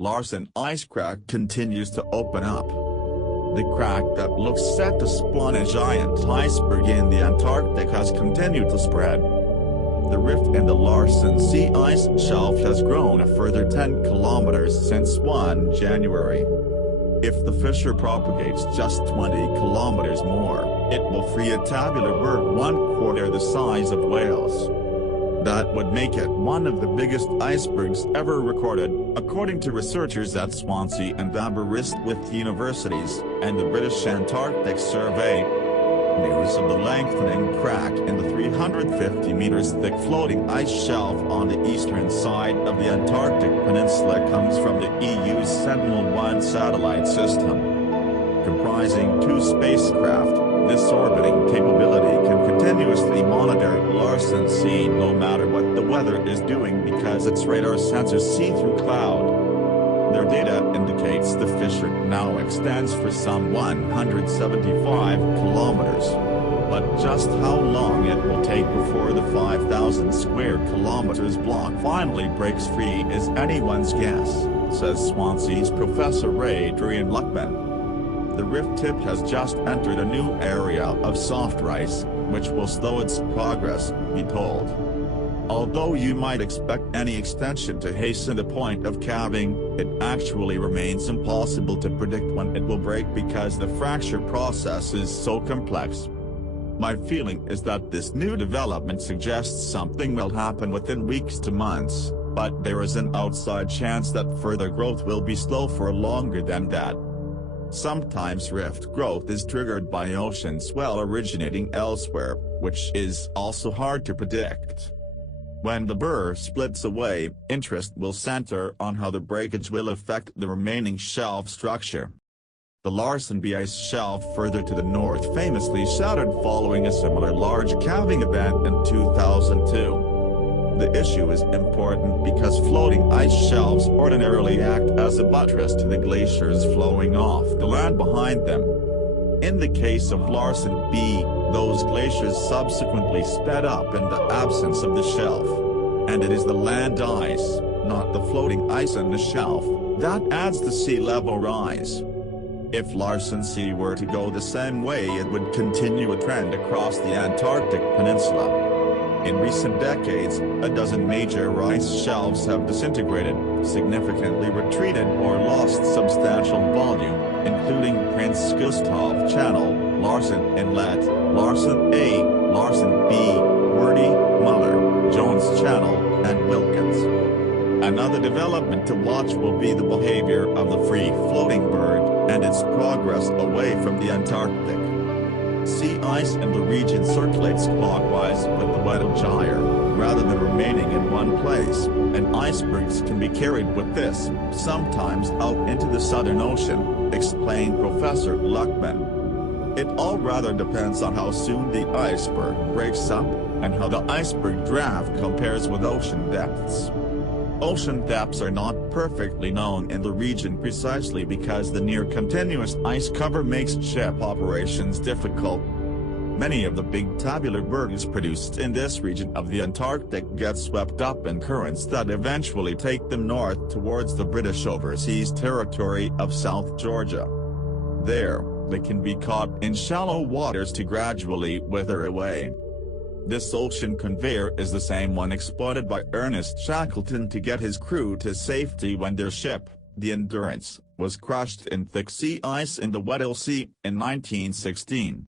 Larsen ice crack continues to open up. The crack that looks set to spawn a giant iceberg in the Antarctic has continued to spread. The rift in the Larsen sea ice shelf has grown a further 10 kilometers since 1 January. If the fissure propagates just 20 kilometers more, it will free a tabular berg 1/4 the size of Wales. That would make it one of the biggest icebergs ever recorded, according to researchers at Swansea and Aberystwyth universities, and the British Antarctic Survey. News of the lengthening crack in the 350 meters thick floating ice shelf on the eastern side of the Antarctic peninsula comes from the EU's Sentinel-1 satellite system. Comprising 2 spacecraft, this orbiting capability can continuously monitor Larsen Sea no matter what the weather is doing because its radar sensors see through cloud. Their data indicates the fissure now extends for some 175 kilometers. But just how long it will take before the 5,000 square kilometers block finally breaks free is anyone's guess, says Swansea's Professor Adrian Luckman. The rift tip has just entered a new area of soft ice, which will slow its progress, be told. Although you might expect any extension to hasten the point of calving, it actually remains impossible to predict when it will break because the fracture process is so complex. My feeling is that this new development suggests something will happen within weeks to months, but there is an outside chance that further growth will be slow for longer than that. Sometimes rift growth is triggered by ocean swell originating elsewhere, which is also hard to predict. When the burr splits away, interest will center on how the breakage will affect the remaining shelf structure. The Larsen B ice shelf further to the north famously shattered following a similar large calving event in 2002. The issue is important because floating ice shelves ordinarily act as a buttress to the glaciers flowing off the land behind them. In the case of Larsen B, those glaciers subsequently sped up in the absence of the shelf. And it is the land ice, not the floating ice in the shelf, that adds the sea level rise. If Larsen C were to go the same way, it would continue a trend across the Antarctic peninsula. In recent decades, a dozen major ice shelves have disintegrated, significantly retreated or lost substantial volume, including Prince Gustav Channel, Larsen Inlet, Larsen A, Larsen B, Wordie, Muller, Jones Channel, and Wilkins. Another development to watch will be the behavior of the free-floating bird, and its progress away from the Antarctic. Sea ice in the region circulates clockwise with the wetter gyre, rather than remaining in one place, and icebergs can be carried with this, sometimes out into the Southern Ocean, explained Professor Luckman. It all rather depends on how soon the iceberg breaks up, and how the iceberg draft compares with ocean depths. Ocean depths are not perfectly known in the region precisely because the near-continuous ice cover makes ship operations difficult. Many of the big tabular bergs produced in this region of the Antarctic get swept up in currents that eventually take them north towards the British overseas territory of South Georgia. There, they can be caught in shallow waters to gradually wither away. This ocean conveyor is the same one exploited by Ernest Shackleton to get his crew to safety when their ship, the Endurance, was crushed in thick sea ice in the Weddell Sea in 1916.